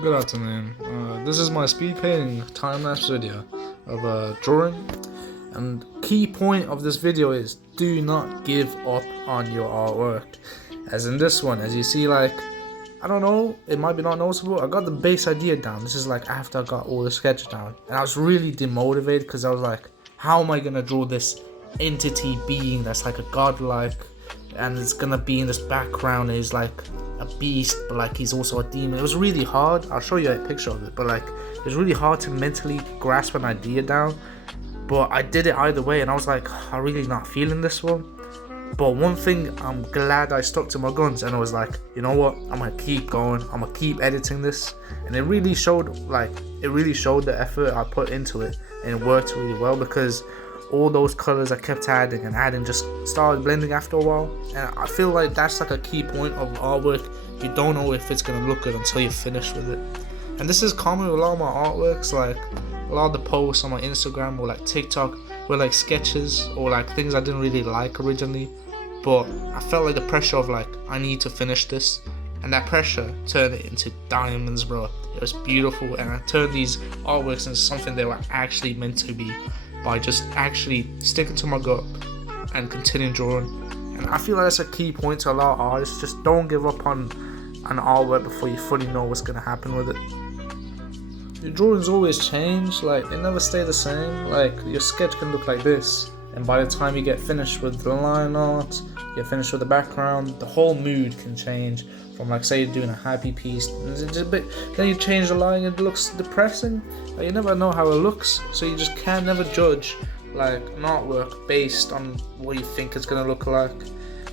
Good afternoon. This is my speed painting time-lapse video of a drawing, and key point of this video is do not give up on your artwork. As in this one, as you see, like, I don't know, it might be not noticeable, I got the base idea down. This is like after I got all the sketches down, and I was really demotivated because I was like, how am I gonna draw this entity being that's like a godlike, and it's gonna be in this background is like a beast, but like he's also a demon. It was really hard. I'll show you a picture of it, but like it was really hard to mentally grasp an idea down. But I did it either way, and I was like, I'm really not feeling this one. But one thing, I'm glad I stuck to my guns, and I was like, you know what? I'm gonna keep going. I'm gonna keep editing this, and it really showed the effort I put into it, and it worked really well because all those colors I kept adding and adding just started blending after a while. And I feel like that's like a key point of artwork. You don't know if it's gonna look good until you're finished with it. And this is common with a lot of my artworks, like a lot of the posts on my Instagram or like TikTok were like sketches or like things I didn't really like originally, but I felt like the pressure of like, I need to finish this, and that pressure turned it into diamonds, bro. It was beautiful, and I turned these artworks into something they were actually meant to be by just actually sticking to my gut and continuing drawing. And I feel like that's a key point to a lot of artists. Just don't give up on an artwork before you fully know what's going to happen with it. Your drawings always change, like they never stay the same. Like your sketch can look like this, and by the time you get finished with the line art, get finished with the background, the whole mood can change. From like, say you're doing a happy piece, then you change the line and it looks depressing. Like, you never know how it looks, so you just can never judge like an artwork based on what you think it's gonna look like.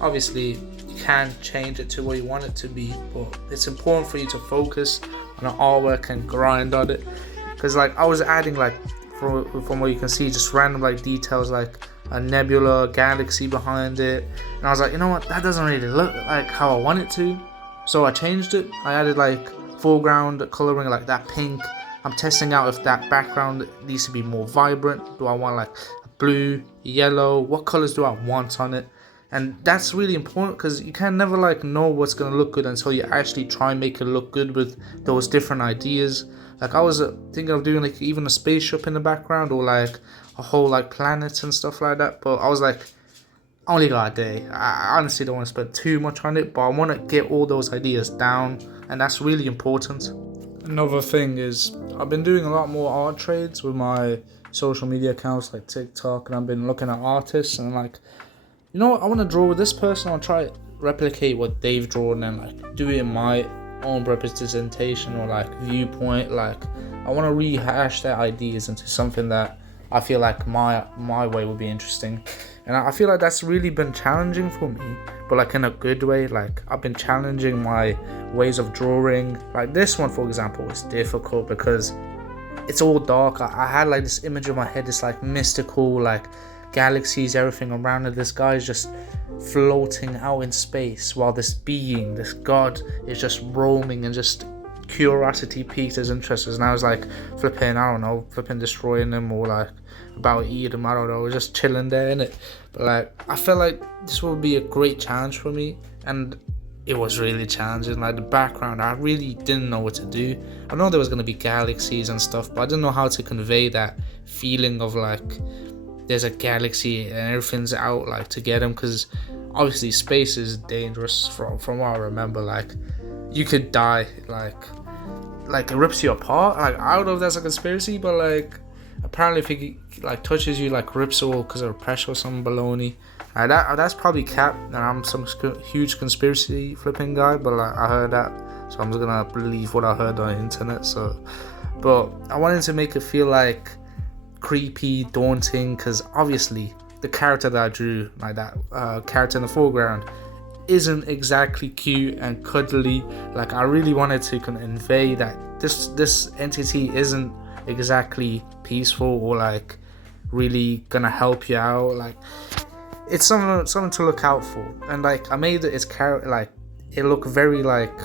Obviously, you can change it to what you want it to be, but it's important for you to focus on an artwork and grind on it. Because like I was adding like from what you can see, just random like details like a nebula, galaxy behind it, and I was like, you know what, that doesn't really look like how I want it to. So I changed it. I added like foreground coloring, like that pink. I'm testing out if that background needs to be more vibrant. Do I want like blue, yellow? What colors do I want on it? And that's really important because you can never like know what's gonna look good until you actually try and make it look good with those different ideas. Like I was thinking of doing like even a spaceship in the background or like a whole like planets and stuff like that. But I was like, I only got a day. I honestly don't want to spend too much on it, but I want to get all those ideas down, and that's really important. Another thing is, I've been doing a lot more art trades with my social media accounts like TikTok, and I've been looking at artists and like, you know what, I want to draw with this person. I'll try replicate what they've drawn and like do it in my own representation or like viewpoint. Like I want to rehash their ideas into something that I feel like my way would be interesting. And I feel like that's really been challenging for me, but like in a good way. Like I've been challenging my ways of drawing. Like this one, for example, was difficult because it's all dark. I had like this image in my head, this like mystical, like galaxies, everything around it. This guy is just floating out in space while this being, this god, is just roaming, and just curiosity piqued his interest. And I was like flipping destroying him or like about to eat him. I don't know, we're just chilling there in it. But like I felt like this would be a great challenge for me, and it was really challenging. Like the background, I really didn't know what to do. I know there was gonna be galaxies and stuff, but I didn't know how to convey that feeling of like there's a galaxy and everything's out like to get him, because obviously space is dangerous from what I remember. Like you could die, like it rips you apart. Like I don't know if that's a conspiracy, but like apparently if it like touches you, like rips all because of pressure or some baloney. That's probably cap, and I'm some huge conspiracy flipping guy, but like I heard that, so I'm just gonna believe what I heard on the internet. So, but I wanted to make it feel like creepy, daunting, because obviously the character that I drew, like that character in the foreground, isn't exactly cute and cuddly. Like I really wanted to convey that this entity isn't exactly peaceful or like really gonna help you out. Like it's something to look out for. And like I made its character like it look very like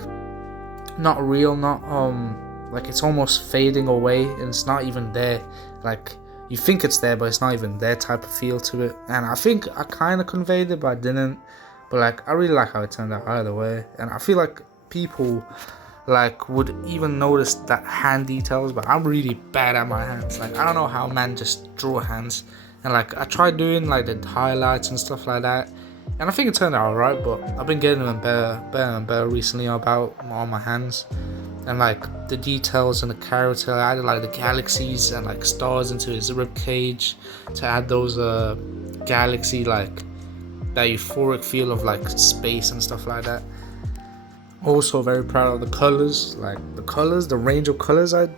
not real, not like it's almost fading away and it's not even there. Like you think it's there, but it's not even there type of feel to it. And I think I kind of conveyed it, but I didn't. But like I really like how it turned out either way. And I feel like people like would even notice that hand details, but I'm really bad at my hands. Like I don't know how man just draw hands, and like I tried doing like the highlights and stuff like that, and I think it turned out alright, but I've been getting them better and better recently about on my hands. And like the details and the character, I added like the galaxies and like stars into his rib cage to add those galaxy, like that euphoric feel of like space and stuff like that. Also very proud of the colors, like the range of colors I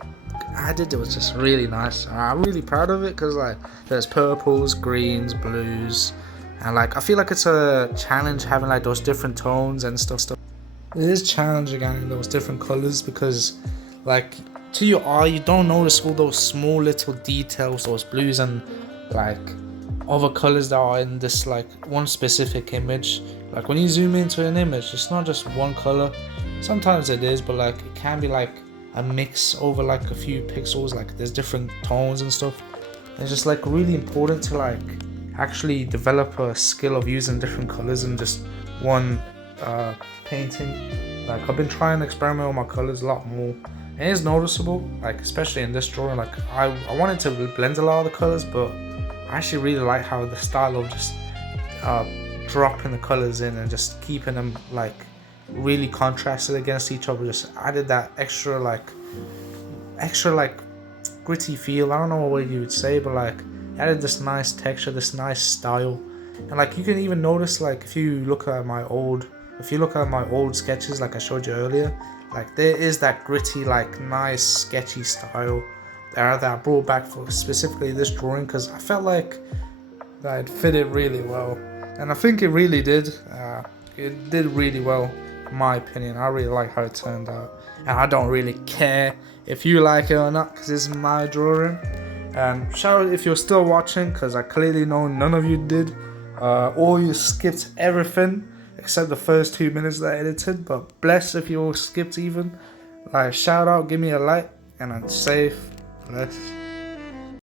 added. It was just really nice. I'm really proud of it because like there's purples, greens, blues, and like I feel like it's a challenge having like those different tones and stuff. It is challenging having those different colors because like to your eye you don't notice all those small little details, those blues and like other colors that are in this like one specific image. Like when you zoom into an image, it's not just one color. Sometimes it is, but like it can be like a mix over like a few pixels. Like there's different tones and stuff. It's just like really important to like actually develop a skill of using different colors in just one painting. Like I've been trying to experiment with my colors a lot more, and it's noticeable. Like especially in this drawing, like I wanted to blend a lot of the colors, but I actually really like how the style of just dropping the colors in and just keeping them like really contrasted against each other just added that extra like gritty feel. I don't know what you would say, but like added this nice texture, this nice style. And like you can even notice, like if you look at my old sketches like I showed you earlier, like there is that gritty, like nice sketchy style that I brought back for specifically this drawing because I felt like that it fitted really well, and I think it really did. It did really well in my opinion. I really like how it turned out, and I don't really care if you like it or not because it's my drawing. And shout out if you're still watching, because I clearly know none of you did, or you skipped everything except the first 2 minutes that I edited, but bless if you all skipped even. Like shout out, give me a like, and I'm safe. Bless.